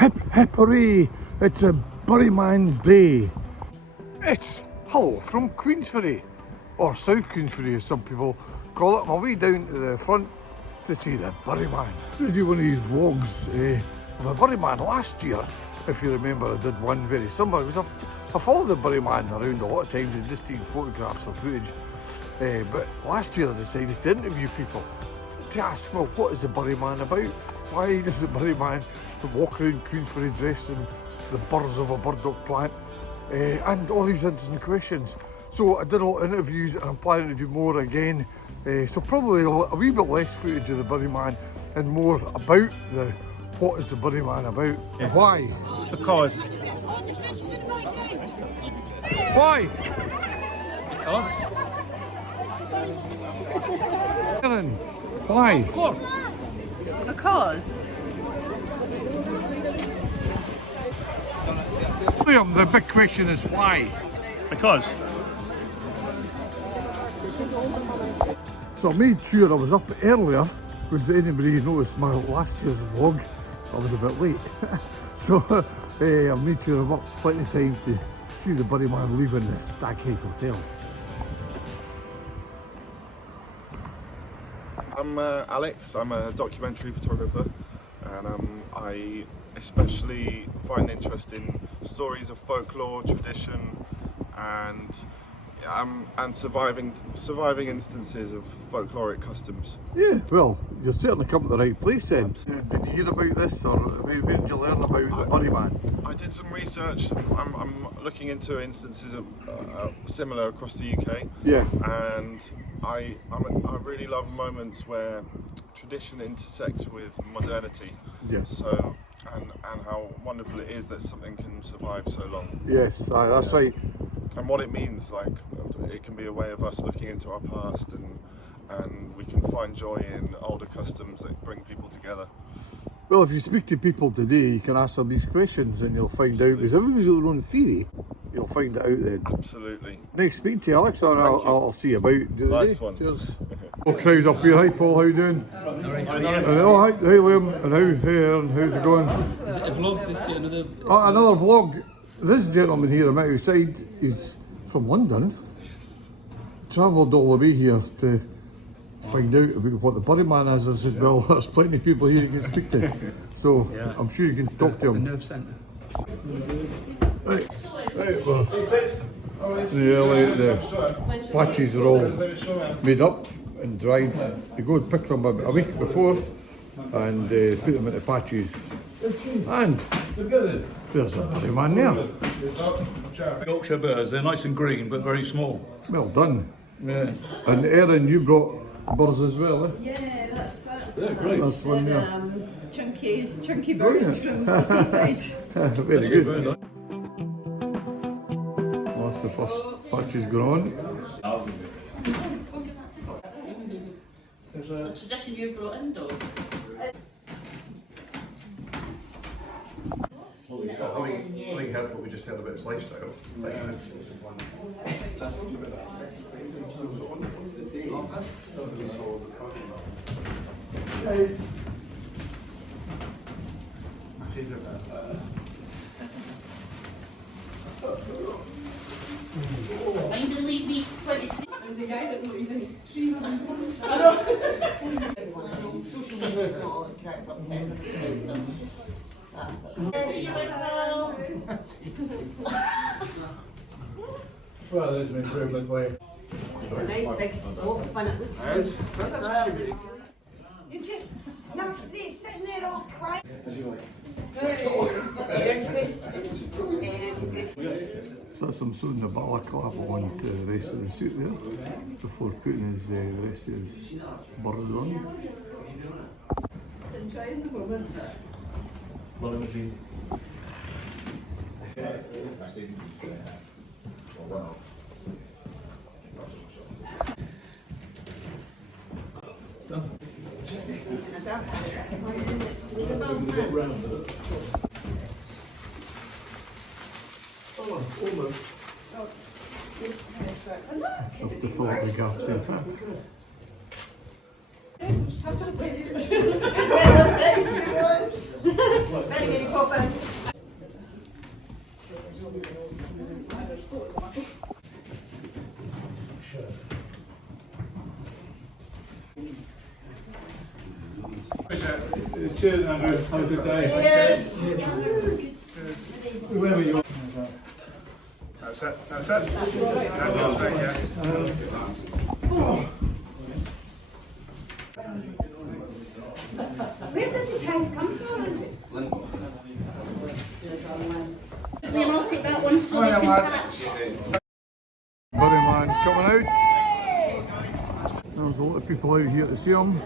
Hip hip hooray! It's a Burry Man's Day. It's hello from Queensferry, or South Queensferry as some people call it. I'm away down to the front to see the Burry Man. I'm going to do one of these vlogs of a Burry Man. Last year, if you remember, I did one very similar. Because I followed the Burry Man around a lot of times and just taking photographs or footage. But last year I decided to interview people to ask, well, what is the Burry Man about? Why does the Burry Man walk around Queensferry dressed in the burrs of a burdock plant? And all these interesting questions. So I did a lot of interviews and I'm planning to do more again. So probably a wee bit less footage of the Burry Man and more about what is the Burry Man about. Yeah. Why? Because. Why? Because. Aaron, why? Because. Liam, the big question is why? Because. So I made sure I was up earlier because anybody noticed my last year's vlog, I was a bit late. So I made sure I'm up plenty of time to see the Burry Man leaving the Staghead Hotel. I'm Alex, I'm a documentary photographer, and I especially find interest in stories of folklore, tradition, and surviving instances of folkloric customs. Yeah, well, you've certainly come to the right place then. Did you hear about this, or where did you learn about the Burry Man? I did some research. I'm looking into instances of similar across the UK. Yeah. And I really love moments where tradition intersects with modernity. Yes. So and how wonderful it is that something can survive so long. Yes, that's right. And what it means, like, it can be a way of us looking into our past, and we can find joy in older customs that bring people together. Well, if you speak to people today, you can ask them these questions and you'll find out, because everybody's got their own theory, you'll find it out then. Absolutely. Nice speaking to you, Alex, and I'll see you about. Nice one. Cheers. All crowd up here. Hi Paul, how you doing? Hi Liam, and hey Aaron, how's it going? Is it a vlog this year? Another vlog. This gentleman here I'm outside, he's from London. Travelled all the way here to find out about what the Burry Man is. I said, well, there's plenty of people here you can speak to. So yeah. I'm sure you can talk to him. The nerve centre. Right, well, the patches are all made up and dried. You go and pick them a week before and put them into patches. And there's a Burry Man there. Yorkshire birds, they're nice and green but very small. Well done. Yeah. And Erin, you brought birds as well, eh? Yeah, that's that. They're great. That's one there. Chunky birds from the seaside. Very good. Well, that's the first patches going on. There's a tradition you brought in, though. I think heard what we just heard about his lifestyle. My favourite Mind to leave me 20 speak. There's a guy that he's in his tree. Social media is not all it's cracked up. Well, there's an improvement way. It's a nice big soft one, it looks Yes. good. You just snap there, sitting there all quiet. Energy boost. Energy boost. So that's him sewing the balaclava onto the rest of the suit there before putting the rest of his birds on. Still trying the moment. Have to fill up the gaps in. Very, very top hands. Cheers, Andrew. Have a good day. Whoever you are. That's it. That's it. Yeah. Where did the ties come from? We'll all take that one so we can catch. Burry Man coming out. There's a lot of people out here to see him.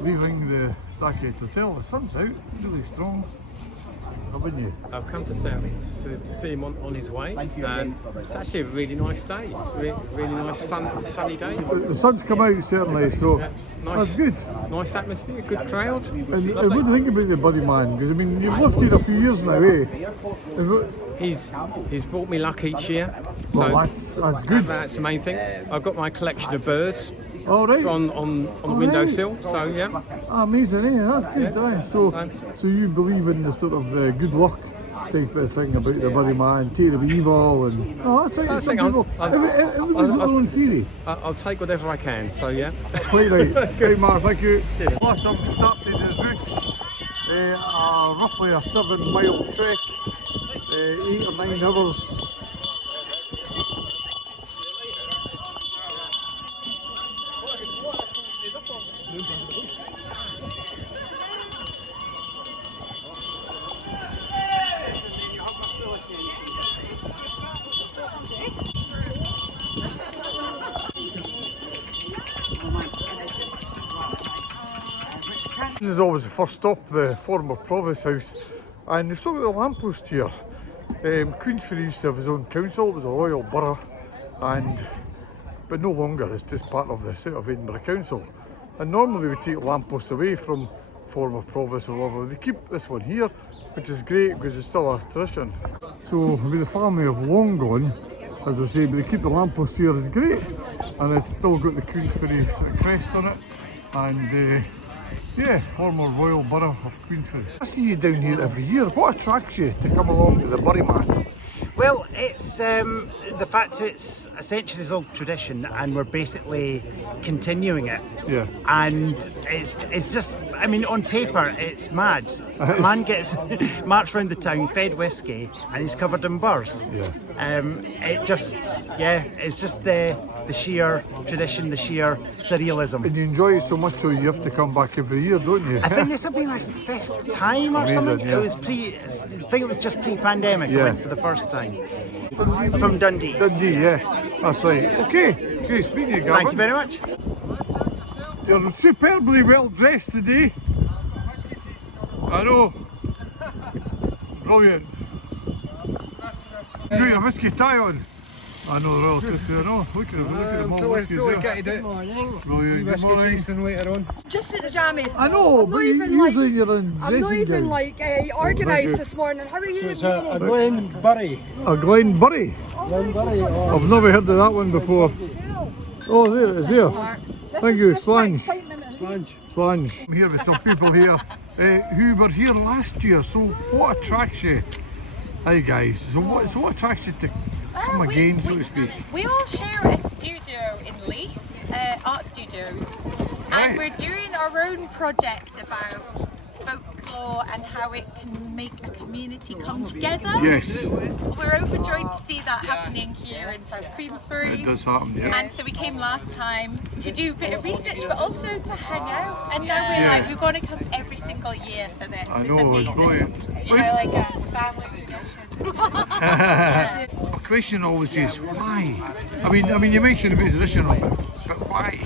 Leaving the Scapegoat Hotel. The sun's out, really strong. Haven't you? I've come to see him on his way. It's actually a really nice day. Really nice sunny day. The sun's come out certainly, so Nice, that's good. nice atmosphere, good crowd. And what do you think about the Burry Man? Because I mean, you've lived here a few years now, eh? He's brought me luck each year. So Well, that's good. that's the main thing. I've got my collection of burrs All right. on the windowsill. So yeah. Ah, amazing, eh? That's good, aye. So you believe in the sort of good luck type of thing about the Burry Man, terrible evil, and that's right. I Some think people, everyone's got their own theory. I'll take whatever I can. So yeah. Quite right. Great, Mark, thank you. Plus, I'm starting his route. Roughly a 7-mile trek, 8 or 9 hours. This is always the first stop, the former Provost House, and they've still got the lamppost here. Queensferry used to have his own council, it was a royal borough, but no longer, it's just part of the South of Edinburgh Council. And normally we take lampposts away from former Provost or whatever. They keep this one here, which is great because it's still a tradition. So with the family have long gone, as I say, but they keep the lamppost here, is great. And it's still got the Queensferry sort of crest on it. And yeah, former Royal Borough of Queensferry. I see you down here every year. What attracts you to come along to the Burry Man? Well, it's the fact it's a centuries-old tradition, and we're basically continuing it. Yeah. And it's just, I mean, on paper, it's mad. A man gets marched around the town, fed whiskey, and he's covered in burrs. Yeah. It's just the sheer tradition, the sheer surrealism. And you enjoy it so much so you have to come back every year, don't you? I think this will be my 5th time or Amazing, something. yeah. I think it was just pre-pandemic. Yeah. I went for the first time. From Dundee. Dundee, yeah. That's right. Okay. Great speaking to you, Gavin. Thank you very much. You're superbly well dressed today. I know. Brilliant. Great, a whiskey tie on. I know, the Royal Tooth, I know. Look at them all whiskies there. Good morning. Brilliant, good morning. Later on. Just at the jammies. I know, but usually you're in I'm not dressing even gown. like Thank organised you. this morning. How are you? It's a Glen Burry. A Glen Burry. Glen Burry. Oh. I've never heard of that one before. Oh, there it is here. Thank you, Slange. Slange. I'm here with some people here who were here last year, so what attracts you? Hi guys, so what attracts you to come again, so to speak? We all share a studio in Leith, Art Studios, and we're doing our own project about folklore and how it can make a community come together. Yes. We're overjoyed to see that happening here in South Queensferry. It does happen, yeah. And so we came last time to do a bit of research, but also to hang out. And now we're like, we want to come every single year for this. I It's know, it's amazing. brilliant. It's like a family tradition. My question always is why? I mean, you mentioned a bit traditional, but why?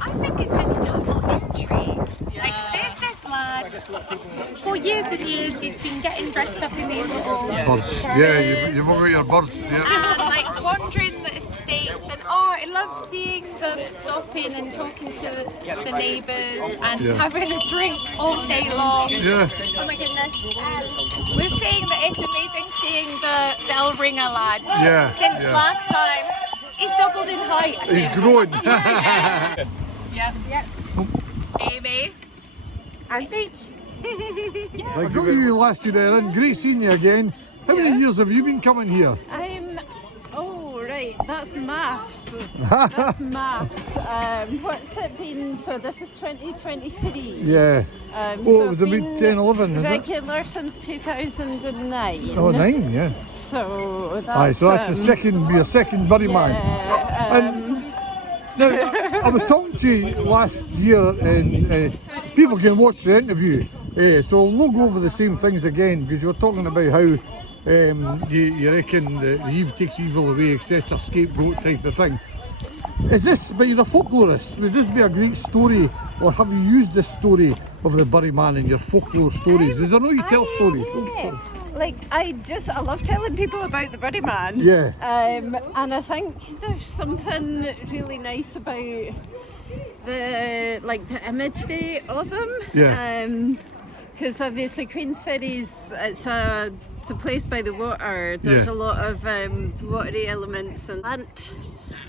I think it's just total intrigue. Like, there's this lad, for years and years he's been getting dressed up in these little Birds. Yeah, you've all got your birds, yeah. and like wandering the estates, and I love seeing them stopping and talking to the neighbours and having a drink all day long. Yeah. Oh my goodness. We're saying that it's amazing seeing the bell ringer lad. Yeah, Since yeah. last time, he's doubled in height. I He's think. grown. Yep. Amy. And Paige. I got you last year, Erin. Great seeing you again. How many years have you been coming here? Oh, right, that's maths. That's maths. What's it been? So this is 2023. Yeah. So it was I've about been 10, 11, is it? regular since 2009. Oh, 9, yeah. So that's, Aye, so that's your second Burry Man. Now, I was talking to you last year, and people can watch the interview, so we'll go over the same things again, because you were talking about how you reckon the evil takes evil away, etc., scapegoat type of thing. Is this, but you're a folklorist, would this be a great story, or have you used this story of the Burry Man in your folklore stories? Is there no you tell stories? Yeah. Like I love telling people about the Burry Man. Yeah. And I think there's something really nice about the imagery of him. Yeah. Because obviously Queensferry's it's a place by the water. There's a lot of watery elements and plant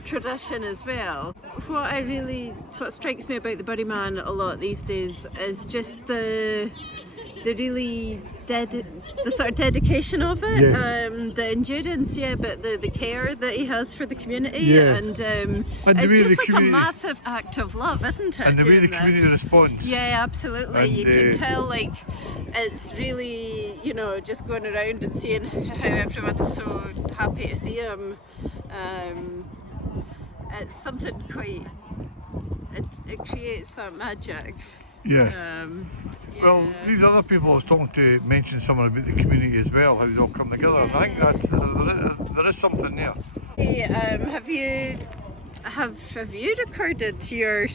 tradition as well. What strikes me about the Burry Man a lot these days is just the really the sort of dedication of it, the endurance, but the care that he has for the community, and it's just like a massive act of love, isn't it? And the way the community responds. Yeah, absolutely. And you can tell it's really, just going around and seeing how everyone's so happy to see him. It's something quite, it creates that magic. Yeah. Well, these other people I was talking to mentioned something about the community as well, how they all come together. And I think there is something there. Hey, have you recorded your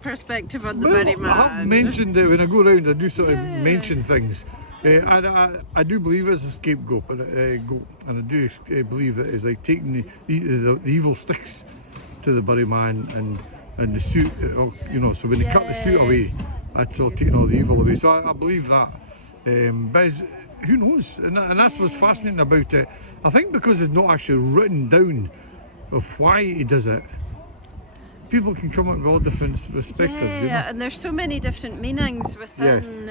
perspective on the Burry Man? I have mentioned it when I go around. I do sort of mention things. I do believe it's a scapegoat, and I do believe it is like taking the evil sticks to the Burry Man and the suit, so when they cut the suit away, that's all taking all the evil away. So I believe that. But who knows? And that's what's fascinating about it. I think because it's not actually written down of why he does it, people can come up with all different perspectives. Yeah, and there's so many different meanings within.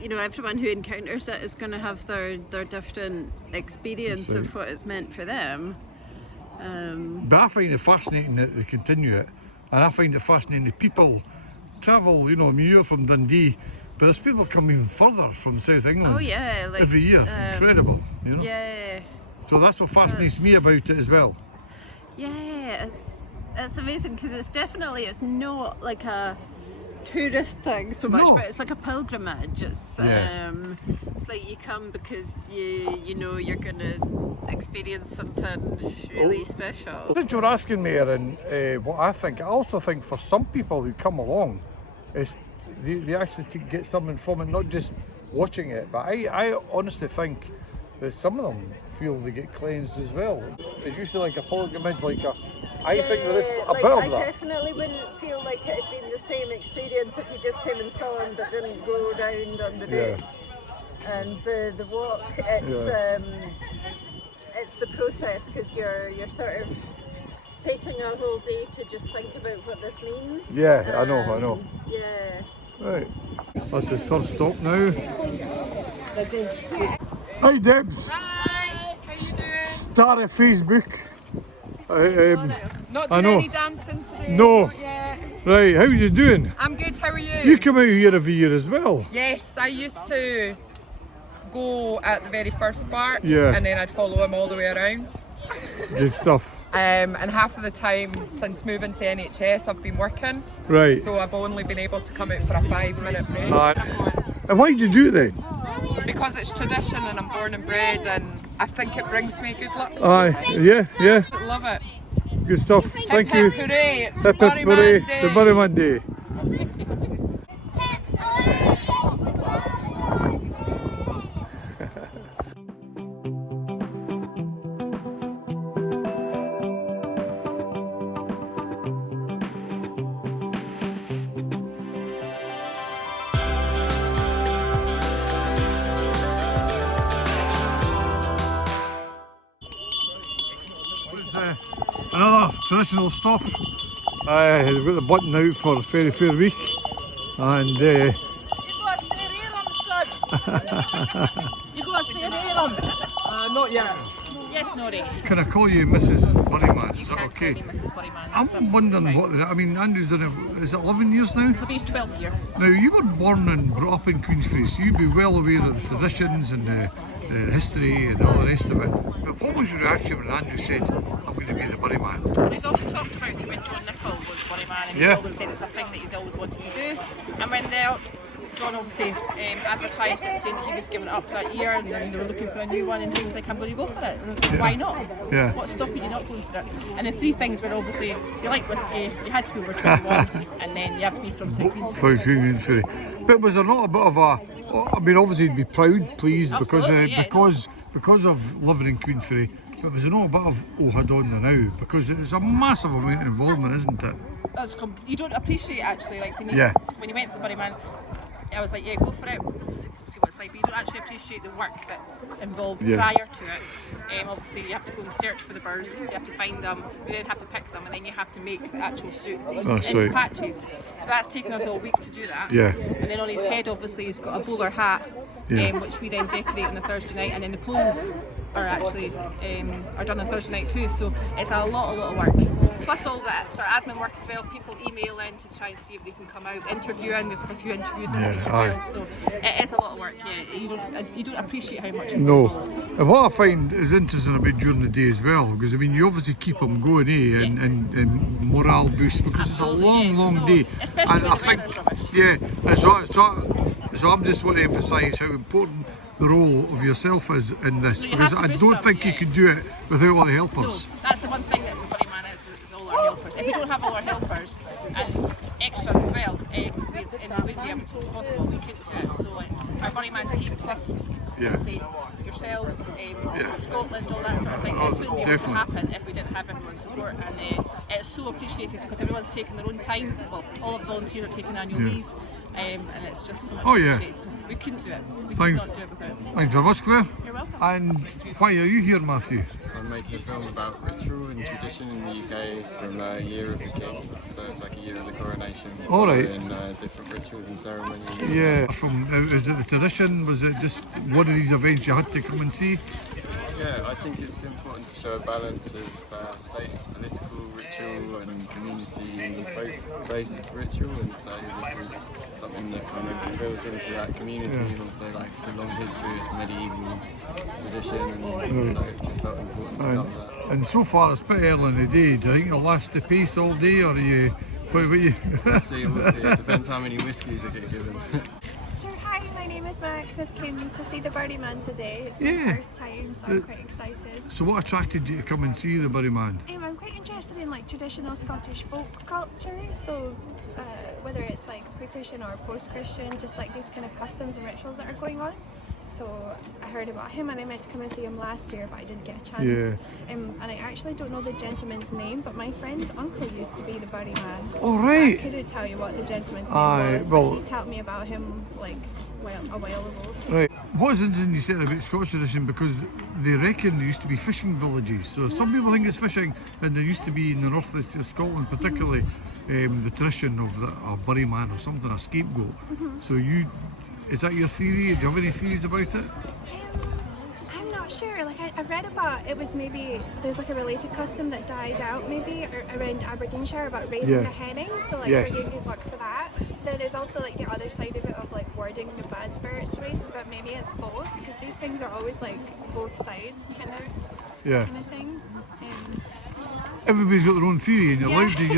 Everyone who encounters it is going to have their different experience of what it's meant for them. But I find it fascinating that they continue it, and I find it fascinating that people travel, you're from Dundee, but there's people coming further from South England. Oh yeah, every year. Incredible, Yeah. So that's what fascinates me about it as well. Yeah, it's amazing because it's not like a tourist thing so much, but it's like a pilgrimage. It's like you come because you know you're gonna experience something really special. Since you're asking me, Erin, what I also think for some people who come along, is they actually get something from it, not just watching it. But I honestly think that some of them feel they get cleansed as well. It's usually like a pilgrimage, I think there is a bit of that. I definitely wouldn't feel like it had been the same experience if you just came and saw him but didn't go around on the route. And the walk, it's the process, because you're sort of taking a whole day to just think about what this means. Yeah, I know. Yeah. Right, that's his third stop now. Hi Debs. Hi, how you doing? Star of Facebook. Not doing any dancing today. No. Not yet. Right, how are you doing? I'm good, how are you? You come out here every year as well. Yes, I used to go at the very first part, Yeah. and then I'd follow him all the way around. Good stuff. And half of the time since moving to NHS I've been working. Right. So I've only been able to come out for a 5-minute break. And why did you do it then? Because it's tradition and I'm born and bred, and I think it brings me good luck. Yeah. Love it. Good stuff. Thank you. Hip hooray, it's Hip Burry Man hooray, Day. the Burry Man Day. Another traditional stop. We've got the button out for Ferry Fair Week. And You got to say son. You got to say Not yet. Yes, Norrie. can I call you Mrs. Burryman? You Is that can okay? call me Mrs. Burry Man. I'm wondering what, I mean, Andrew's done it, is it 11 years now? It'll be his 12th year. Now, you were born and brought up in Queensferry, so you'd be well aware of the traditions and the history and all the rest of it. But what was your reaction when Andrew said, I'm going to be the Burry Man? Well, he's always talked about it when John Nichol was Burry Man, and he's always said it's a thing that he's always wanted to do. And when John obviously advertised it, saying that he was giving it up that year, and then they were looking for a new one, and he was like, I'm going to go for it. And I was like, why not? Yeah. What's stopping you not going for it? And the three things were obviously, you like whiskey, you had to be over 21, and then you have to be from St. Queensferry. But was there not a bit of a, I mean, obviously you'd be proud, pleased, because of living in Queensferry, but was there not a bit of, oh, hold on now, because it's a massive amount of involvement, isn't it? You don't appreciate actually, like when you went for the Burry Man, I was like, yeah, go for it, we'll see what it's like, but you don't actually appreciate the work that's involved prior to it. Obviously you have to go and search for the birds, you have to find them, you then have to pick them, and then you have to make the actual suit into patches. So that's taken us all week to do that. And then on his head obviously he's got a bowler hat, which we then decorate on the Thursday night, and then the poles are actually are done on Thursday night too, so it's a lot of work. Plus all that sort of admin work as well, people email in to try and see if they can come out, interviewing, we've got a few interviews this week as well, so it is a lot of work, you don't appreciate how much is involved. And what I find is interesting about during the day as well, because I mean you obviously keep them going and morale boost, because it's a long day. Especially when the weather's rubbish. So I'm just want to emphasise how important the role of yourself is in this, because I don't think you could do it without all the helpers. No, that's the one thing that the Burry Man is all our helpers. If we don't have all our helpers and extras as well, it wouldn't be able to be possible, we couldn't do it. So our Burry Man team plus obviously yourselves, Scotland, all that sort of thing, this wouldn't be able to happen if we didn't have everyone's support, and it's so appreciated because everyone's taking their own time, well all of the volunteers are taking annual leave. And it's just so much appreciated because we couldn't do it. We could not do it without it. Thanks very much, Claire. You're welcome. And why are you here, Matthew? I'm making a film about ritual and tradition in the UK from a year of the king. So it's like a year of the coronation. All right. And different rituals and ceremonies. Yeah. Is it the tradition? Was it just one of these events you had to come and see? Yeah, I think it's important to show a balance of state political ritual and community folk-based ritual, and so this is something that kind of builds into that community, and also like it's a long history, it's medieval tradition, and so it just felt important to cover that. And so far it's pretty early in the day. Do you think you'll last the pace all day, or are you? What about you? We'll see. It depends how many whiskies I get given. Sure, hi, my name is Max. I've come to see the Burry Man today. It's my first time, so I'm quite excited. So what attracted you to come and see the Burry Man? I'm quite interested in like traditional Scottish folk culture, so whether it's like pre-Christian or post-Christian, just like these kind of customs and rituals that are going on. So I heard about him and I meant to come and see him last year, but I didn't get a chance. And I actually don't know the gentleman's name, but my friend's uncle used to be the Burry Man. All right. I couldn't tell you what the gentleman's name was, but he told me about him like a while ago. Right. What is interesting you said about Scottish tradition, because they reckon there used to be fishing villages. So some people think it's fishing, and there used to be in the north of Scotland particularly the tradition of a Burry Man or something, a scapegoat. So is that your theory? Do you have any theories about it? I'm not sure. Like I've read about it was maybe there's like a related custom that died out maybe around Aberdeenshire about raising a henning. So like bringing good luck for that. Then there's also like the other side of it of like warding the bad spirits away. So but maybe it's both, because these things are always like both sides kind of thing. Everybody's got their own theory, and you're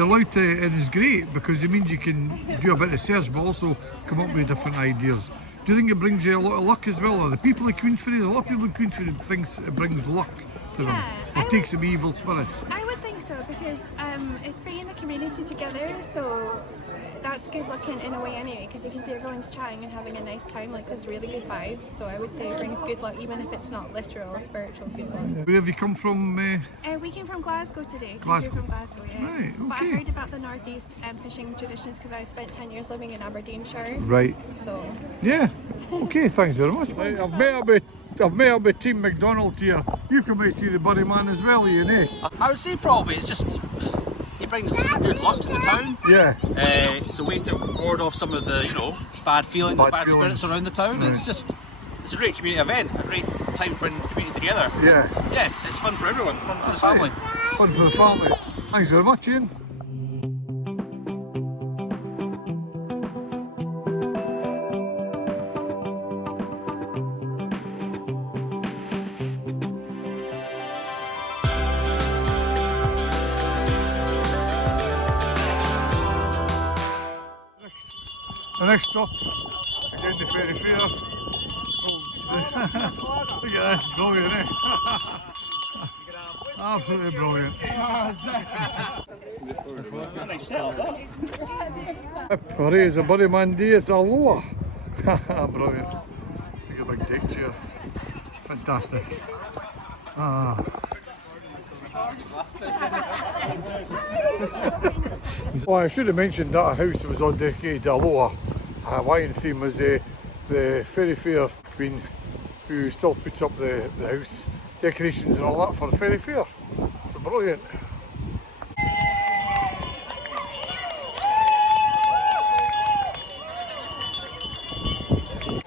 allowed to, and it's great because it means you can do a bit of research but also come up with different ideas. Do you think it brings you a lot of luck as well? Or the people in Queensferry, a lot of people in Queensferry thinks it brings luck to them, or takes some evil spirits. I would think so, because it's bringing the community together, so that's good luck in a way anyway, because you can see everyone's chatting and having a nice time, like there's really good vibes, so I would say it brings good luck even if it's not literal spiritual good luck. Where have you come from? We came from Glasgow today. Glasgow. From Glasgow, yeah. Right, okay. But I heard about the northeast fishing traditions because I spent 10 years living in Aberdeenshire. Right. So. Yeah. Okay. Thanks very much. I've met up with Team McDonald here. You come out to see the Burry Man as well, you know. I would say probably it's just it brings good luck to the town. Yeah. It's a way to ward off some of the, you know, bad feelings, bad spirits around the town. Right. It's a great community event, a great time to bring the community together. Yeah. Yeah, it's fun for everyone, fun for the family. Fun for the family. Thanks very much, Ian. The next stop, again the Ferry Fair. Look at that, brilliant, eh? Absolutely brilliant. Hooray, it's a Burry Man day, it's a lower. Brilliant. Look at a big deck chair. Fantastic. Well, I should have mentioned that a house that was on decade Aloha. Hawaiian theme was the Ferry Fair queen who still puts up the house decorations and all that for the Ferry Fair. So brilliant.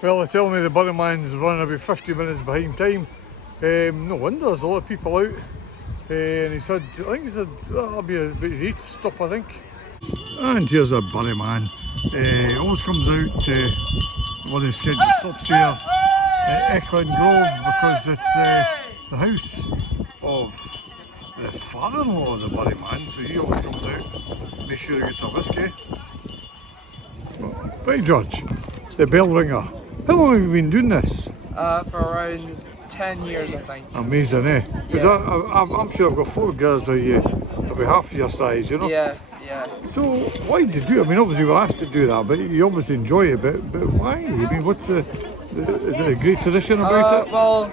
Well, they tell me the Burry Man's running about 50 minutes behind time. No wonder, there's a lot of people out. And he said, I think he said that'll be about his 8th stop, I think. And here's a Burry Man. He always comes out one of his scheduled stops here at Eklund Grove because it's the house of the father-in-law of the Burry Man, so he always comes out, make sure he gets a whiskey. Right, George, the bell ringer. How long have you been doing this? For around 10 years, I think. Amazing, eh? Because Yeah. I'm sure I've got 4 girls of you, about half your size, you know? Yeah, yeah. So, why did you do it? I mean, obviously you were asked to do that, but you obviously enjoy it, but why? I mean, what's is it a great tradition about it? Well,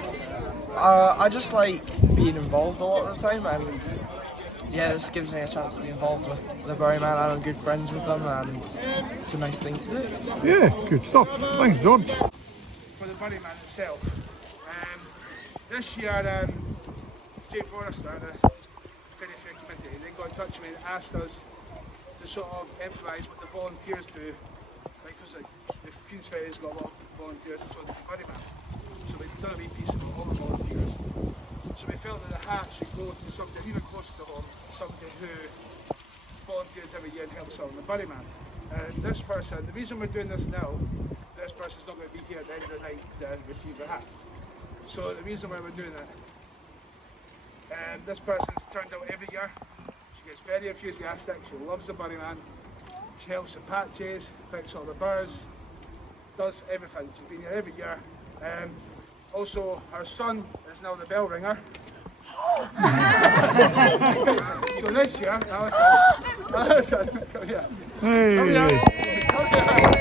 I just like being involved a lot of the time, and yeah, this gives me a chance to be involved with the Burry Man, and I'm good friends with them, and it's a nice thing to do. Yeah, good stuff. Thanks, George. For the Burry Man itself. This year, Jay Forrester, the Ferry Fair Committee, they got in touch with me and asked us to sort of emphasise what the volunteers do. Because the Queensferry's got a lot of volunteers, and so does the Burry Man. So we've done a wee piece about all the volunteers. So we felt that the hat should go to somebody even closer to home, somebody who volunteers every year and helps out on the Burry Man. And this person, the reason we're doing this now, this person's not going to be here at the end of the night to receive the hat. So the reason why we're doing that, this person's turned out every year. She gets very enthusiastic, she loves the Burry Man, she helps in patches, picks all the burrs, does everything. She's been here every year. Also, her son is now the bell ringer. So this year, Alison, come here. Hey. Come here. Come here.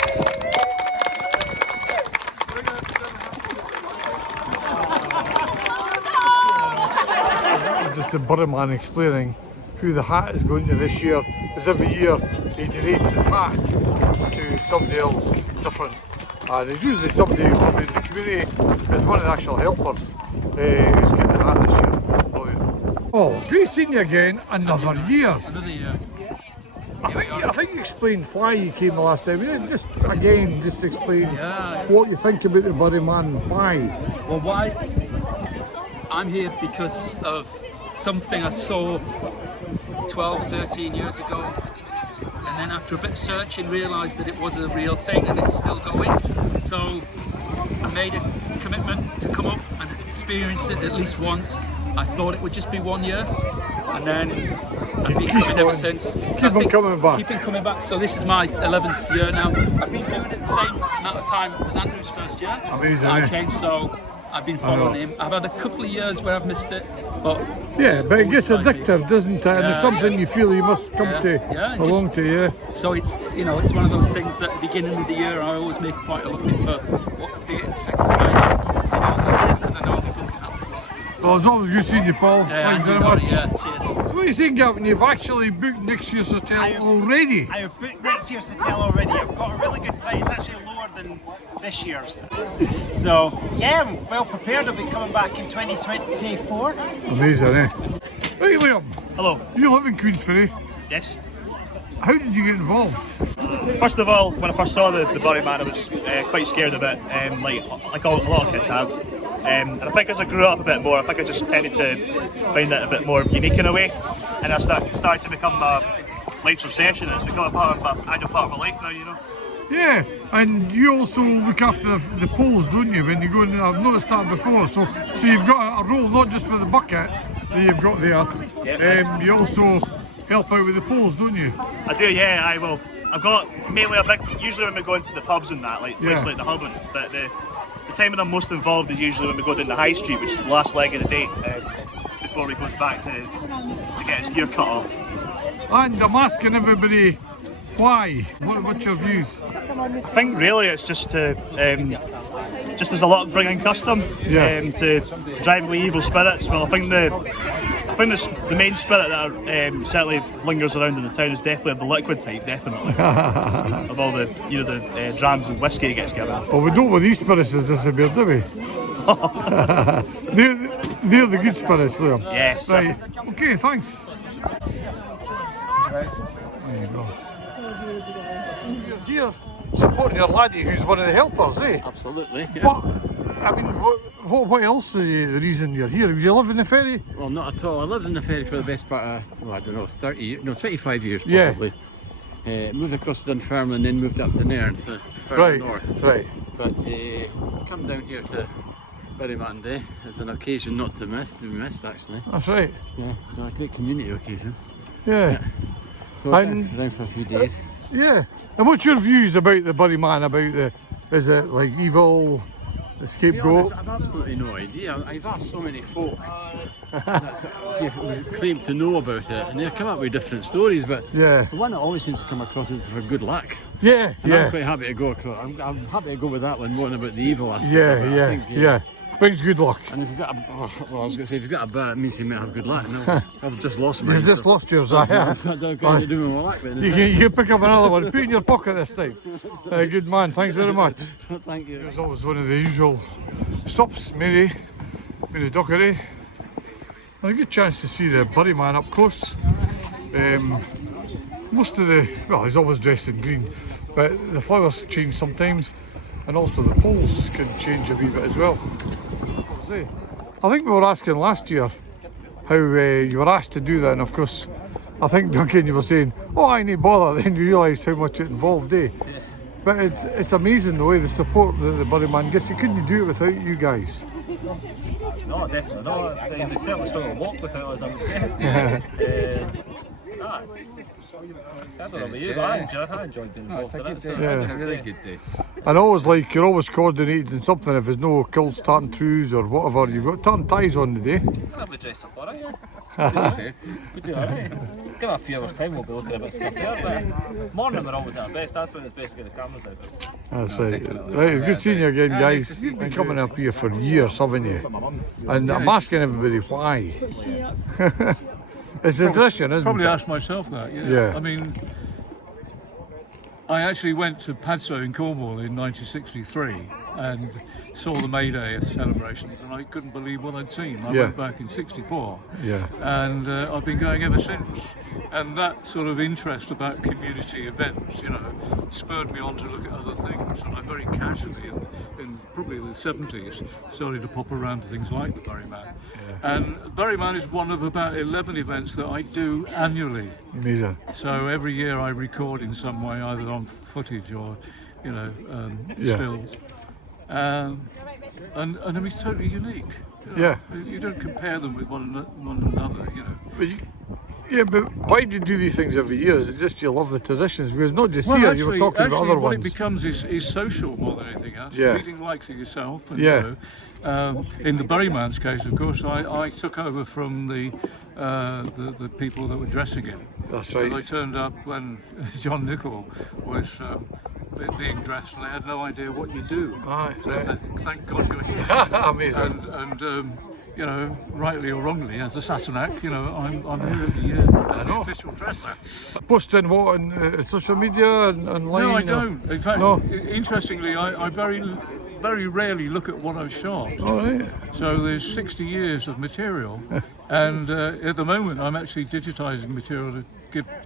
Just the Burry Man explaining who the hat is going to this year, because every year he donates his hat to somebody else different. And it's usually somebody probably in the community, it's one of the actual helpers who's getting the hat this year. Brilliant. Oh, great seeing you again, another year. Another year. I think you explained why you came the last time. Just again, just explain what you think about the Burry Man, why. Well, why? I'm here because of something I saw 12, 13 years ago, and then after a bit of searching realised that it was a real thing and it's still going. So I made a commitment to come up and experience it at least once. I thought it would just be 1 year, and then I've been coming ever since. Keep on coming back. Keep on coming back. So this is my 11th year now. I've been doing it the same amount of time as Andrew's first year. Amazing, I came, so I've been following him. I've had a couple of years where I've missed it, but yeah, but it gets addictive, doesn't it? And it's something you feel you must come along to, yeah. So it's, you know, it's one of those things that at the beginning of the year I always make a point of looking for what date the second Friday in August is, because I know I'll be booking up. Well, it's always good seeing you, Paul. Thanks very much. Yeah, cheers. What are you saying, Gavin? You've actually booked next year's hotel already? I have booked next year's hotel already. I've got a really good price. It's actually lower than this year's. So, yeah, I'm well prepared. I'll be coming back in 2024. Amazing, eh? Right, Liam. Hello. You live in Queensferry. Yes. How did you get involved? First of all, when I first saw the Burry Man, I was quite scared of it, like a lot of kids have. And I think as I grew up a bit more, I think I just tended to find it a bit more unique in a way. And I started to become my life's obsession. It's become a part of my annual part of my life now, you know. Yeah, and you also look after the poles, don't you, when you go in? I've noticed that before. So you've got a role not just for the bucket that you've got there. Yeah. You also help out with the poles, don't you? I do, yeah. I will. I've got mainly usually when we go into the pubs and that, like places like the Hub, but the time when I'm most involved is usually when we go down the high street, which is the last leg of the day before he goes back to get his gear cut off. And I'm asking everybody, why? What's your views? I think really it's just to, just as a lot of bringing custom, to drive away evil spirits. Well, I think the main spirit that certainly lingers around in the town is definitely of the liquid type, definitely. Of all the, the drams and whiskey it gets given. Well, we don't want these spirits to disappear, do we? they're the good spirits, there. Yes. Right. Okay, thanks. There you go. You're here supporting your laddie who's one of the helpers, eh? Absolutely. Yeah. But, I mean, what else is the reason you're here? Do you live in the ferry? Well, not at all. I lived in the ferry for the best part of, well, I don't know, 25 years probably. Yeah. Moved across to Dunfermline and then moved up to Nairn, so further north. Right. But come down here to Burry Man Day as an occasion not to be missed, actually. That's right. Yeah, a great community occasion. Yeah. So around for a few days. Yeah. And what's your views about the Burry Man? About is it like evil, the scapegoat? I've absolutely no idea. I've asked so many folk that claim to know about it, and they've come up with different stories. But the one that always seems to come across is for good luck. Yeah, and I'm quite happy to go. I'm happy to go with that one more than about the evil aspect. Yeah. Brings good luck. And if you've got I was going to say, if you've got a bear, it means you may have good luck. No, I've just lost mine. You've just lost yours, I don't know what to do with my luck then. You can pick up another one, put it in your pocket this time. Good man, thanks very much. Thank you. There's always one of the usual stops, Mary Dockery. And a good chance to see the Burry Man up close. Most of he's always dressed in green, but the flowers change sometimes, and also the poles can change a wee bit as well. I think we were asking last year how you were asked to do that, and of course I think, Duncan, you were saying, oh, I need bother, then you realise how much it involved, eh? But it's amazing the way the support that the Burry Man gets. You couldn't do it without you guys. No, definitely not. They was certainly struggle to walk without us, I would say. I don't know about you, but I enjoyed being involved in it. It's a really good day. And you're always coordinating something. If there's no kills, tartan trews or whatever, you've got tartan ties on today. Yeah, we dress up alright, yeah. We do alright. Give it a few hours time, we'll be looking a bit stuff there, but morning we're always at our best. That's when it's best to get the cameras out. That's right. Right, it's good seeing you again, guys. You've been coming up here for years, haven't you? And I'm asking everybody why. It's a tradition, isn't it? Probably asked myself that, yeah. I mean, I actually went to Padstow in Cornwall in 1963 and saw the May Day celebrations, and I couldn't believe what I'd seen. I went back in '64, and I've been going ever since. And that sort of interest about community events, spurred me on to look at other things. And I very casually, in probably the 70s, started to pop around to things like the Burry Man. And Burry Man is one of about 11 events that I do annually. Amazing. So every year I record in some way, either on footage or, stills. And it's totally unique. You don't compare them with one another, But why do you do these things every year? Is it just you love the traditions? Because not just here, you were talking about other what ones. What it becomes is social more than anything else. Meeting likes of yourself. And, in the Burry Man's case, of course, I took over from the people that were dressing him. That's right. I turned up when John Nichol was being dressed, and they had no idea what you do. So thank God you're here. Amazing. And rightly or wrongly, as a Sassenach, I'm here every year as the official dresser. Posting what on social media and online? No, I don't. In fact, interestingly, I very rarely look at what I've shot. So there's 60 years of material, and at the moment I'm actually digitising material to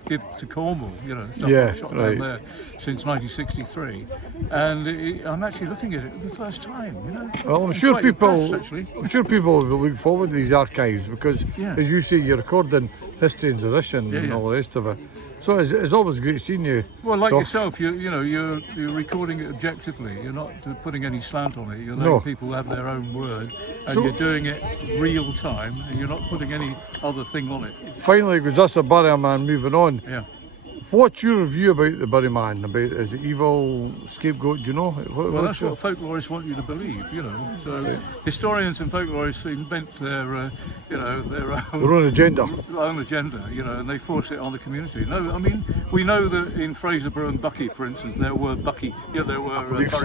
give to Cornwall, you know, stuff Yeah, I've shot right. down there since 1963, and I'm actually looking at it for the first time, you know. Well, I'm sure quite people, impressed, actually. I'm sure people will look forward to these archives because, Yeah. as you say, you're recording history and tradition and Yeah. all the rest of it. So it's always great seeing you. Well, like talk. yourself, you're recording it objectively. You're not putting any slant on it. You're No. letting people have their own word, and So- you're doing it real time, and you're not putting any other thing on it. Finally, because that's a Burry Man moving on. Yeah. What's your review about the Burry Man? About is it evil, scapegoat? Do you know? Well, that's what folklorists want you to believe, you know. So historians and folklorists invent their, their own agenda. Own agenda, you know, and they force it on the community. No, I mean, we know that in Fraserburgh and Bucky, for instance, there were Burry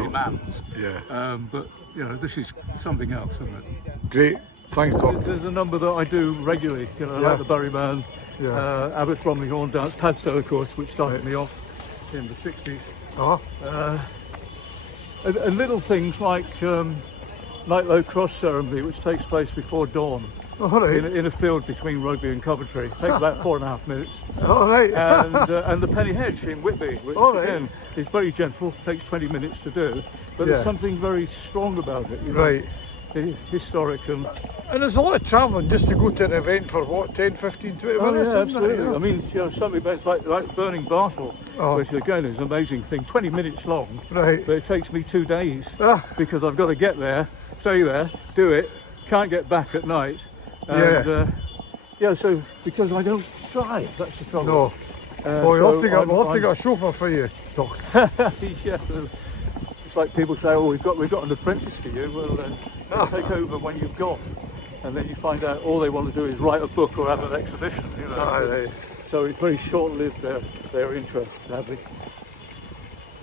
Mans. Yeah. But you know, this is something else, isn't it? Great. Thanks, Doc. There's a number that I do regularly, you know, Yeah. like the Burry Man, Yeah. Abbott's Bromley Horn Dance, Padstow, of course, which started me off in the 60s. And little things like Night Low Cross ceremony, which takes place before dawn. All right. In a field between Rugby and Coventry. It takes about 4.5 minutes. All right. And the Penny Hedge in Whitby, which All right. again is very gentle, takes 20 minutes to do, but Yeah. there's something very strong about it. You know? Right. Historic and there's a lot of travelling just to go to an event for what, 10, 15, 20 oh, minutes? yeah, isn't it? absolutely. Yeah. I mean, you know, some events like Burning Bartle, which again is an amazing thing, 20 minutes long, right? But it takes me 2 days because I've got to get there, stay there, do it, can't get back at night, and so because I don't drive, that's the problem. No. We'll have to get a chauffeur for you, Doc. Yeah. It's like people say, "Oh, we've got an apprentice for you." Well, then take over when you've got, and then you find out all they want to do is write a book or have an exhibition. You know, so it's very short-lived their interest, sadly.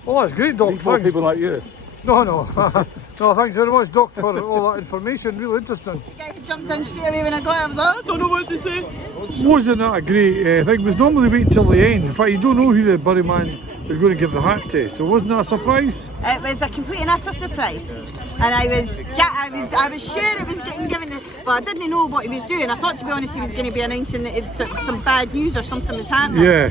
Well, that's great, Doc. For people like you. No. No, thanks very much, Doc, for all that information. Really interesting. The guy who jumped in straight away when I got it, I was like, I don't know what to say. Wasn't that a great thing? We normally wait until the end. In fact, you don't know who the Burry Man is going to give the hat to. So wasn't that a surprise? It was a complete and utter surprise. And I was sure it was getting given, but I didn't know what he was doing. I thought, to be honest, he was going to be announcing that some bad news or something was happening. Yeah.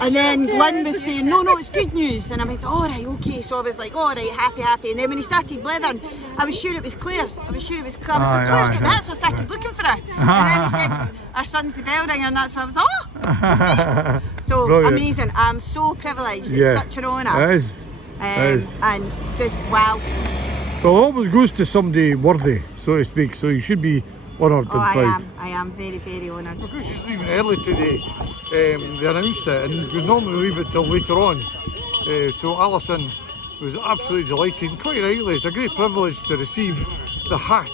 And then Glenn was saying, no, it's good news. And I went, all right, okay. So I was like, all right, happy. And then when he started blethering, I was sure it was Claire. I was like, Claire's getting that, so I started looking for her. And then he said, our son's the bell ringer, and that's why I was like, oh! So Brilliant. Amazing. I'm so privileged. Yeah. It's such an honour. It is. And just wow. Well, it always goes to somebody worthy, so to speak, so you should be honoured and proud. I am very, very honoured. Because she's leaving early today, they announced it, and we normally leave it till later on. So Alison was absolutely delighted, and quite rightly. It's a great privilege to receive the hat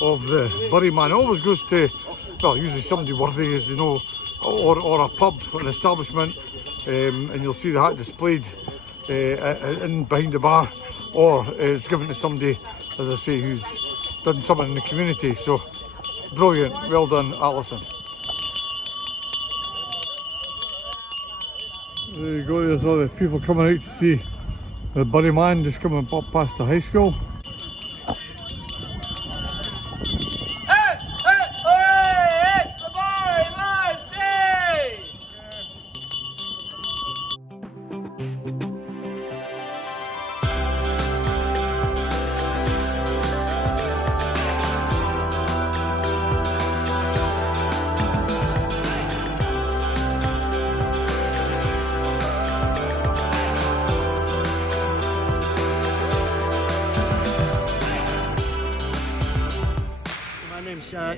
of the Burry Man. It always goes to, well, usually somebody worthy, as you know, or a pub, an establishment, and you'll see the hat displayed in behind the bar, or it's given to somebody, as I say, who's done something in the community. So brilliant, well done, Alison. There you go, there's all the people coming out to see the Burry Man just coming up past the high school.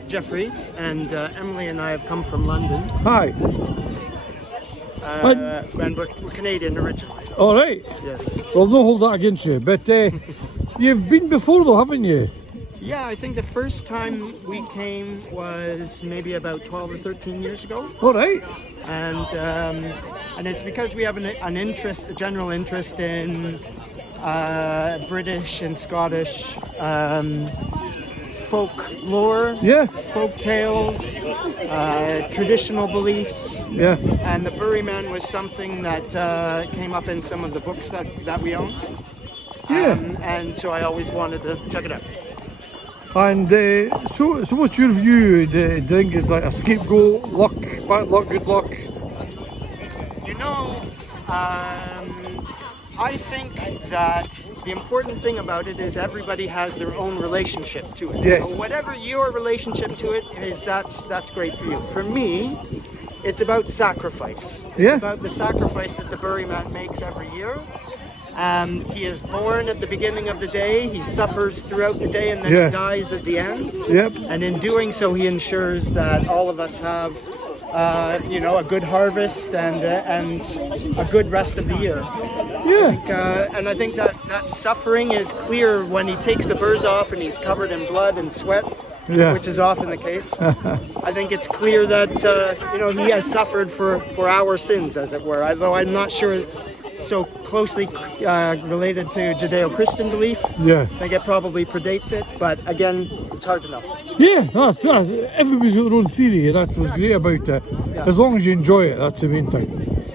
Jeffrey, and Emily and I have come from London. Hi. And we're Canadian originally. All right. Yes. Well, no hold that against you, but you've been before though, haven't you? Yeah, I think the first time we came was maybe about 12 or 13 years ago. All right. And it's because we have an interest, a general interest in British and Scottish folklore, folk tales, traditional beliefs. Yeah. And the Burry Man was something that came up in some of the books that we own. Yeah. And so I always wanted to check it out. And so what's your view? Do you think it's like a scapegoat, luck, bad luck, good luck? You know, I think that the important thing about it is everybody has their own relationship to it. Yes. So whatever your relationship to it is, that's great for you. For me, it's about sacrifice. Yeah. It's about the sacrifice that the Burry Man makes every year. He is born at the beginning of the day, he suffers throughout the day, and then he dies at the end. Yep. And in doing so, he ensures that all of us have you know, a good harvest and a good rest of the year. Yeah. And I think that suffering is clear when he takes the burrs off and he's covered in blood and sweat, which is often the case. I think it's clear that you know, he has suffered for our sins, as it were. Although I'm not sure it's so closely related to Judeo-Christian belief. Yeah. I think it probably predates it, but again, it's hard to know. Yeah, that's everybody's got their own theory, and that's what's great about it. Yeah. As long as you enjoy it, that's the main thing.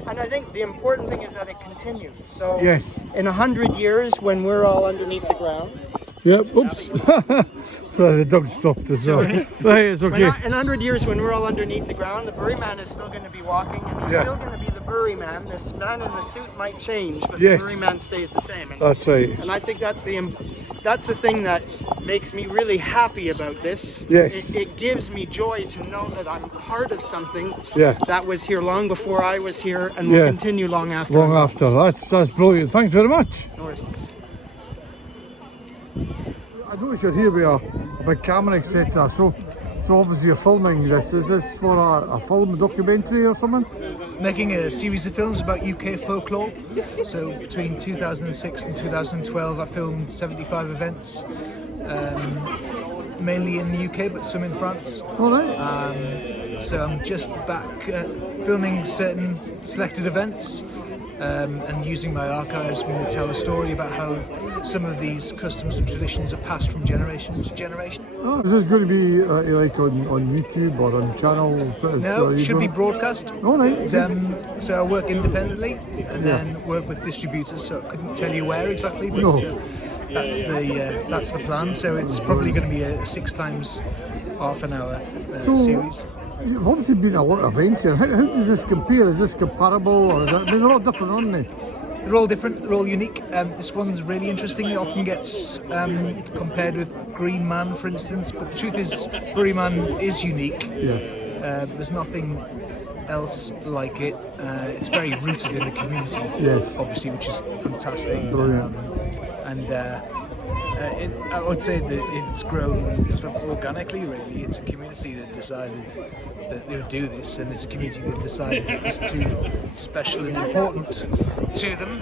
And I think the important thing is that it continues. So yes. In 100 years, when we're all underneath the ground. Yep, oops. So the dog stopped as well. Right, it's okay. In 100 years, when we're all underneath the ground, the Burry Man is still going to be walking, and he's still going to be the Burry Man. This man in the suit might change, but the Burry Man stays the same. And, that's right. And I think that's the thing that makes me really happy about this. Yes. It gives me joy to know that I'm part of something Yeah. that was here long before I was here, and will continue long after. Long after. That's brilliant. Thanks very much. No worries. I notice you're here with a big camera, etc. So obviously you're filming this. Is this for a film, a documentary or something? Making a series of films about UK folklore. So between 2006 and 2012 I filmed 75 events, mainly in the UK but some in France. Alright. So I'm just back filming certain selected events and using my archives to tell a story about how some of these customs and traditions are passed from generation to generation. Oh, is this going to be like on YouTube or on channels? No, it should be broadcast. All right. So I work independently and then work with distributors, so I couldn't tell you where exactly, but that's the plan. So it's probably going to be a 6 times half an hour series. You've obviously been a lot of events here. How does this compare? Is this comparable, or is it? They're all different, aren't they? They're all different, they're all unique. This one's really interesting. It often gets compared with Green Man, for instance, but the truth is, Burry Man is unique. Yeah. There's nothing else like it. It's very rooted in the community, obviously, which is fantastic. Brilliant. I would say that it's grown sort of organically, really. It's a community that decided that they would do this, and it's a community that decided it was too special and important to them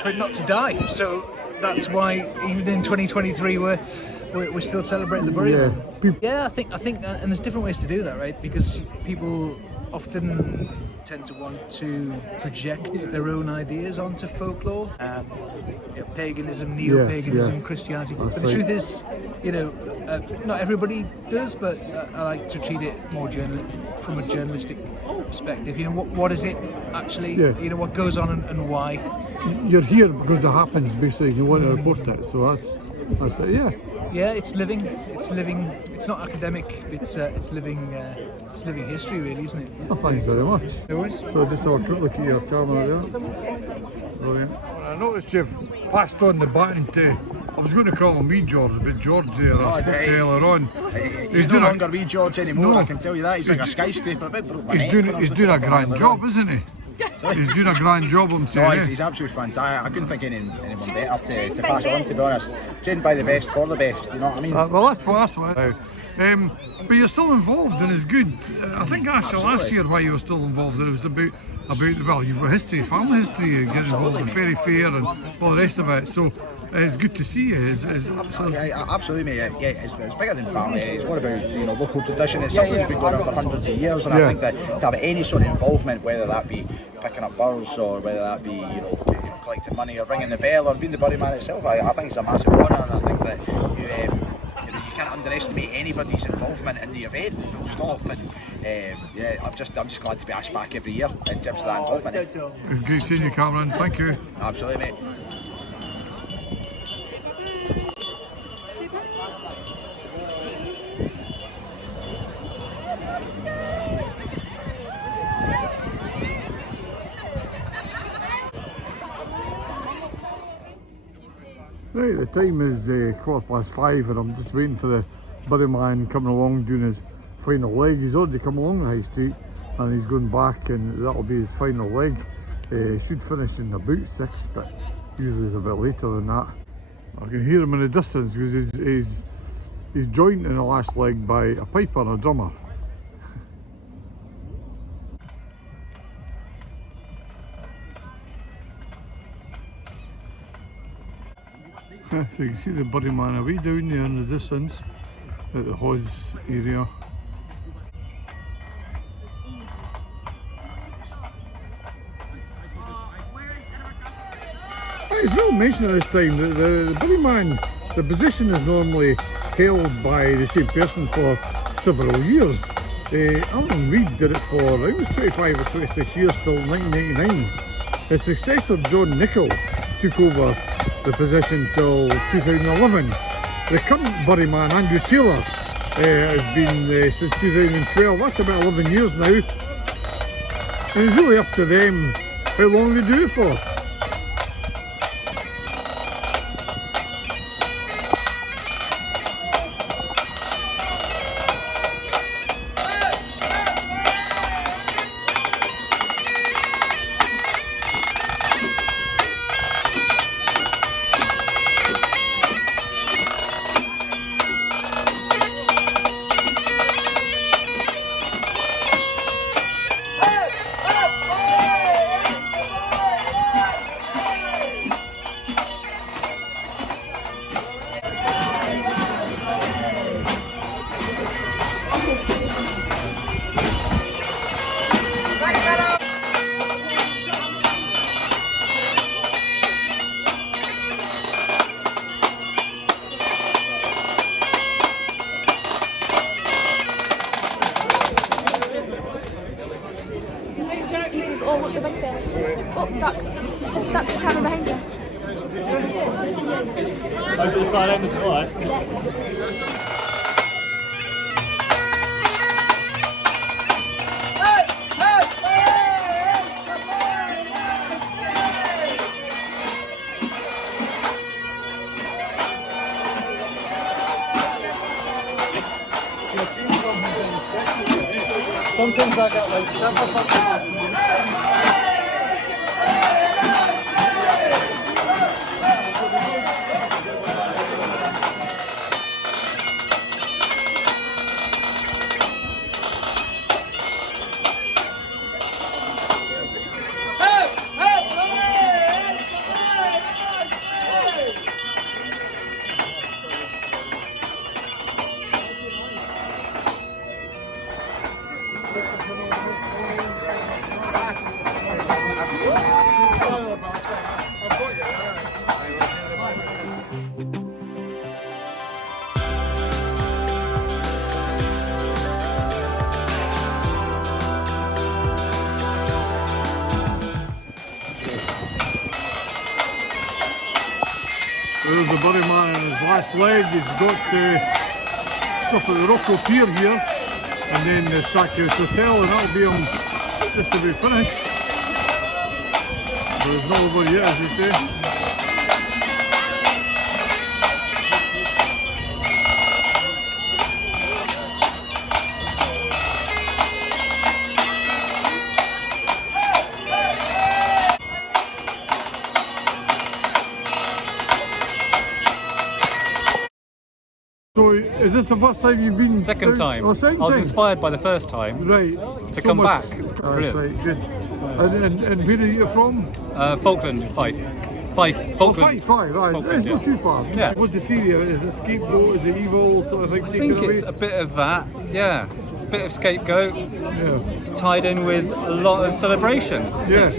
for it not to die. So that's why even in 2023 we're still celebrating the Burry Man. Yeah, I think, and there's different ways to do that, right? Because people often tend to want to project their own ideas onto folklore, paganism, neo-paganism, Christianity. But the truth is, not everybody does, but I like to treat it more from a journalistic perspective. What is it actually? What goes on and why? You're here because it happens, basically. You want to report it, so that's it. Yeah. Yeah, it's living. It's not academic. It's living history, really, isn't it? Well, thanks very much. No worries. So just have a quick look at your camera there. Brilliant. I noticed you've passed on the baton to, I was going to call him wee George, but George there, I spoke to earlier on. He's no longer wee George anymore, I can tell you that. He's like a skyscraper, he's doing a grand job, isn't he? He's doing a grand job himself. No, he's absolutely fantastic. I couldn't think of anyone better to pass it on, to be honest. Trained by the best for the best, you know what I mean? Well, that's what. But you're still involved, and it's good. I think actually last year why you were still involved, it was about well, you've got history, family history, getting involved in Fairy Fair and all the rest of it. So it's good to see you. Absolutely, mate. Yeah, it's bigger than family. It's what about local tradition. It's something that's been going on for hundreds of years, and I think that to have any sort of involvement, whether that be picking up burrs or whether that be collecting money or ringing the bell or being the Burry Man itself, I think it's a massive honour, and I think that you can't underestimate anybody's involvement in the event, full stop. And I'm just glad to be asked back every year in terms of that involvement. It's good seeing you, Cameron. Thank you. Absolutely, mate. Right, the time is 5:15 and I'm just waiting for the Burry Man coming along doing his final leg. He's already come along the high street and he's going back, and that'll be his final leg. Should finish in about 6, but usually it's a bit later than that. I can hear him in the distance because he's joined in the last leg by a piper and a drummer. So you can see the Burry Man away down there in the distance at the Hawes area. It's well mentioned at this time that the Burry Man, the position is normally held by the same person for several years. Alan Reid did it for, I think it was 25 or 26 years till 1999. His successor John Nicholl took over the position till 2011. The current Burry Man, Andrew Taylor, has been since 2012. That's about 11 years now. And it's really up to them how long they do it for. Oh, look, the big fella. Oh, duck. Duck's coming behind you. Oh, so the far end of the fly? Sometimes I got like There's the Burry Man in his last leg. He's got to stop at the Rocco Pier here and then the Stackhouse Hotel, and that'll be him just about finished. But it's not over yet, as you say. So, is this the first time you've been? Second time. Oh, second I was time? inspired by the first time. Right. To come back. Brilliant. Right, good. And where are you from? Falkland, Fife. Falkland. Oh, Fife, right. Falkland, It's not too far. Yeah. What's the theory? Is it Scapegoat? Is it evil sort of thing? I think it's a bit of that, yeah. It's a bit of Scapegoat, tied in with a lot of celebration. Yeah.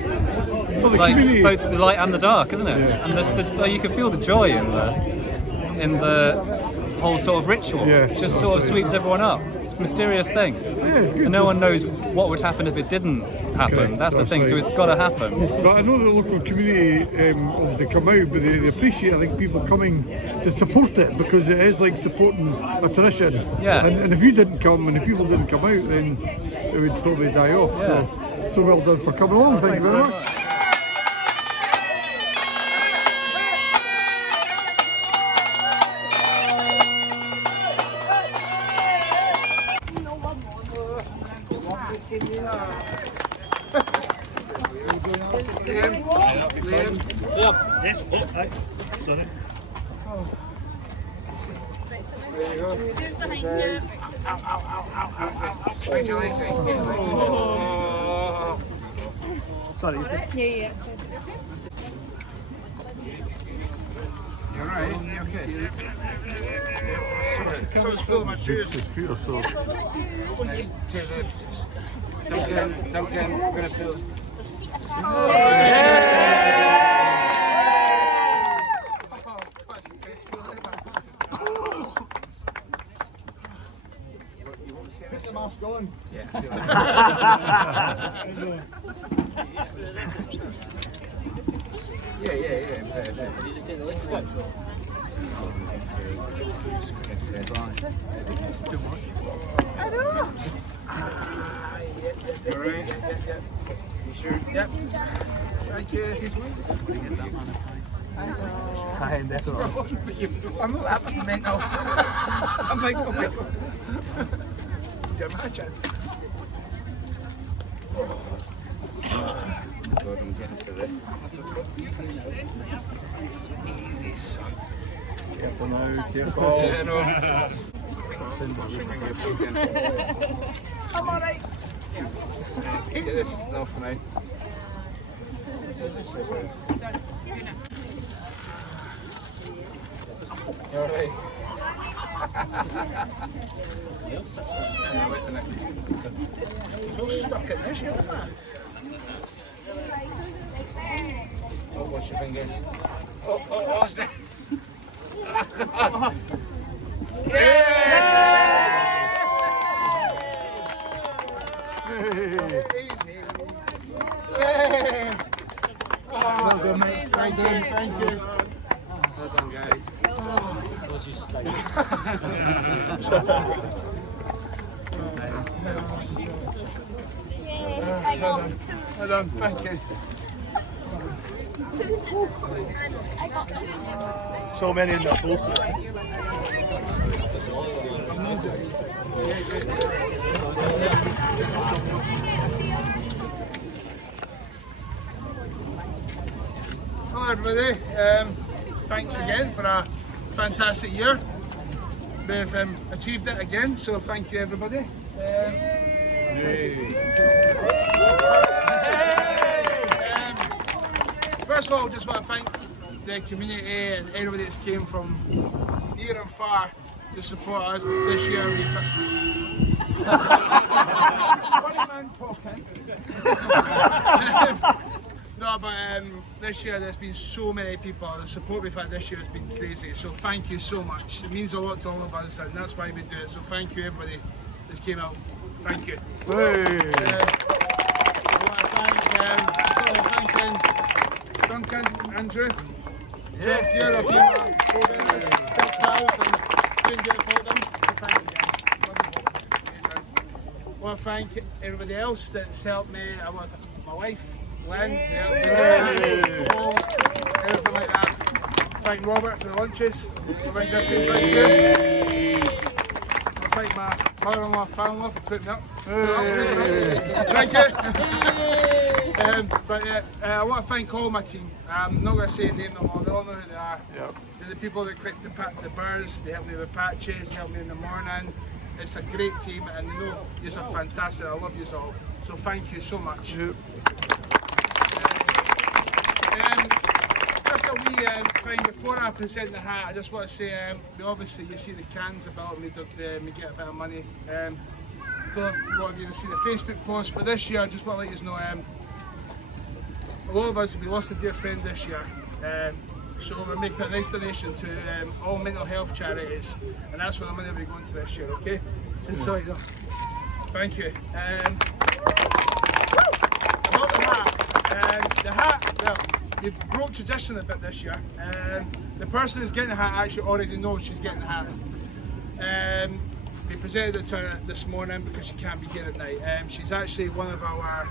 Well, the like community. both the light and the dark, isn't it? Yeah. And you can feel the joy in the whole sort of ritual. Yeah, It just sort of sweeps everyone up. It's a mysterious thing. Yeah, it's good. And no one knows what would happen if it didn't happen. Okay, That's the thing, right. so it's got to happen. But I know the local community obviously come out, but they appreciate, I think, people coming to support it because it is like supporting a tradition. Yeah. And if you didn't come and if people didn't come out, then it would probably die off. Yeah. So well done for coming along. Thank you very much. Yes, right. Sorry. There you go. Spread your legs out. Sorry. Yeah. You're right, you okay? So it's full of my shoes. His feet are so. Duncan, we're going to pull. Put the mask on. Yeah. I know. You alright? You sure? Yep. Thank you. I'm laughing, mate. No. I'm like, oh my god. Do you imagine? Easy, son. Careful now, careful. Yeah, no. I'm alright. Get this off now. You alright? You're stuck in this, you're not. Oh, wash your fingers. Oh, what's that? Well done, mate. Well done. Thank you. Well done, guys. We'll just stay. Well done. Thank you. So many in that poster. Hello everybody, thanks again for a fantastic year. We've achieved it again, so thank you everybody. First of all, I just want to thank the community and everybody that's came from near and far to support us this year. Burryman talking. No, but this year there's been so many people. The support we've had this year has been crazy. So thank you so much. It means a lot to all of us, and that's why we do it. So thank you everybody that's came out. Thank you. I want to thank Duncan, Andrew. Yeah, here are big pals and couldn't get it for them. So thank you guys. I want to thank everybody else that's helped me. I want to thank my wife, Lynn, everything like that. Thank Robert for the lunches. Thank this week, thank you. I thank my mother-in-law, father-in-law for putting up. Thank you. But yeah, I want to thank all my team. I'm not going to say name them all, they all know who they are. Yep. They're the people that click the birds, they help me with patches, they help me in the morning. It's a great team and you know you're fantastic, I love you all. So thank you so much. Yep. Just a wee thing before I present the hat, I just want to say, obviously you see the cans about me, me get a bit of money. A lot of you have seen the Facebook post, but this year I just want to let you know, a lot of us, we lost a dear friend this year. So we're making a nice donation to all mental health charities, and that's where the money will be going to this year, okay? Just so you know. Thank you. About the hat, well, we broke tradition a bit this year. The person who's getting the hat actually already knows she's getting the hat. We presented it to her this morning because she can't be here at night. She's actually one of our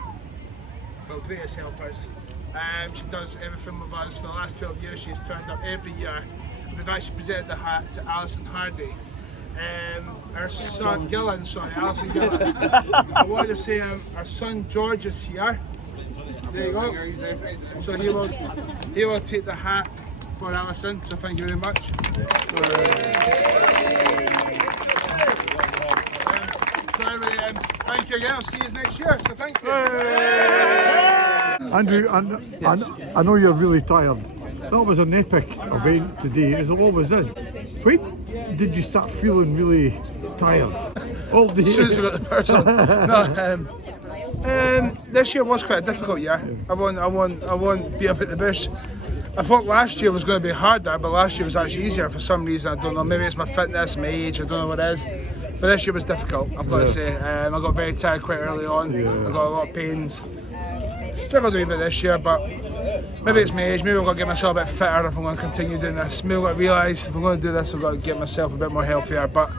greatest helpers. She does everything with us for the last 12 years. She's turned up every year. We've actually presented the hat to Alison Hardy. Her son, Alison Gillan. I wanted to say our son George is here. There you go. So he will take the hat for Alison, so thank you very much. Thank you again, I'll see you next year, so thank you. Andrew, I know you're really tired. That was an epic event today, as it always is. When did you start feeling really tired? All day? As soon as we got the person. No, this year was quite a difficult year. I won't beat up at the bush. I thought last year was going to be harder, but last year was actually easier for some reason. I don't know, maybe it's my fitness, my age, I don't know what it is. But this year was difficult, I've got to say. I got very tired quite early on. I got a lot of pains. Struggled a wee bit this year, but maybe it's my age. Maybe I've got to get myself a bit fitter if I'm going to continue doing this. Maybe I've got to realise if I'm going to do this, I've got to get myself a bit more healthier. But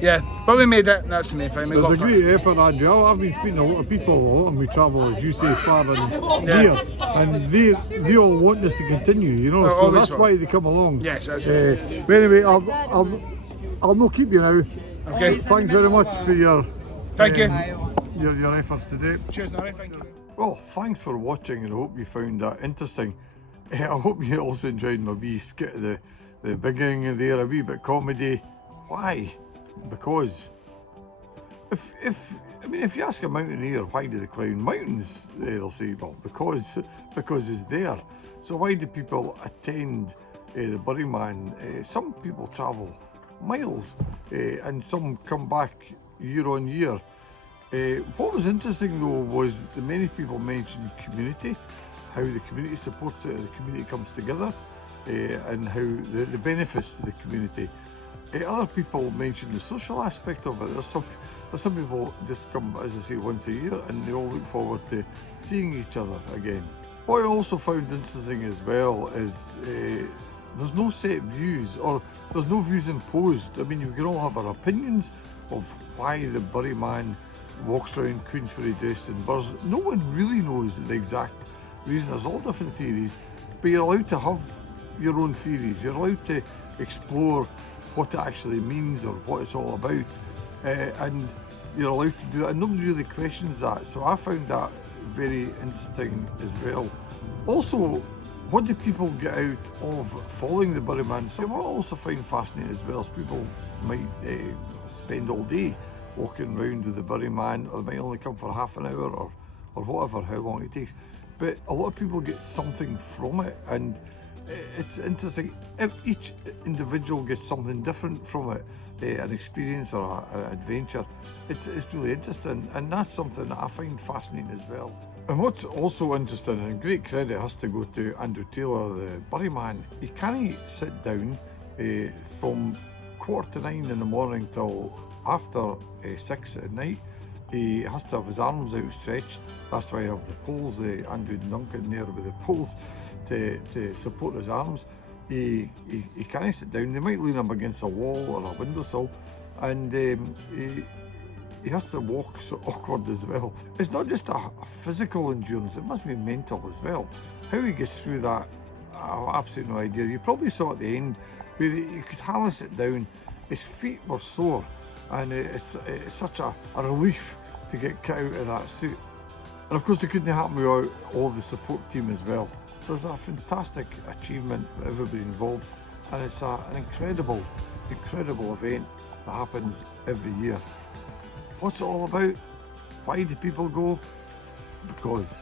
yeah, but we made it, and that's the main thing. There's a great effort, Andrew. I've been speaking to a lot of people, a lot of me travel, as you say, far and near, and they all want this to continue, you know, so that's why they come along. Yes, that's but anyway, I'll not keep you now. Okay. Thanks very much for your your efforts today. Cheers, Norrie. Thank you. Well, thanks for watching, and I hope you found that interesting. I hope you also enjoyed my wee skit at the beginning there, a wee bit comedy. Why? Because if you ask a mountaineer why do they climb mountains, they'll say, well, because it's there. So why do people attend the Burry Man? Some people travel miles and some come back year on year. What was interesting though was the many people mentioned community, how the community supports it, the community comes together, and how the benefits to the community. Other people mentioned the social aspect of it. There's some people just come, as I say, once a year, and they all look forward to seeing each other again. What I also found interesting as well is there's no set views, or there's no views imposed. I mean, you can all have our opinions of why the Burry Man walks around Queensferry dressed in burrs. No one really knows the exact reason. There's all different theories, but you're allowed to have your own theories. You're allowed to explore what it actually means or what it's all about, and you're allowed to do that, and nobody really questions that. So I found that very interesting as well. Also, what do people get out of following the Burry Man? So what I also find fascinating as well is people might spend all day walking around with the Burry Man, or they might only come for half an hour or whatever, how long it takes. But a lot of people get something from it, and it's interesting. If each individual gets something different from it, an experience or an adventure, it's really interesting, and that's something that I find fascinating as well. And what's also interesting, and great credit has to go to Andrew Taylor, the Burry Man. He can't sit down from 8:45 in the morning till after 6 at night. He has to have his arms outstretched. That's why I have the poles, Andrew Duncan there with the poles to support his arms. He can't sit down. They might lean him against a wall or a windowsill, and he has to walk so awkward as well. It's not just a physical endurance, it must be mental as well. How he gets through that, I have absolutely no idea. You probably saw at the end where he could hardly sit down. His feet were sore, and it's such a relief to get cut out of that suit. And of course it couldn't happen without all the support team as well. So it's a fantastic achievement for everybody involved, and it's an incredible event that happens every year. What's it all about? Why do people go? Because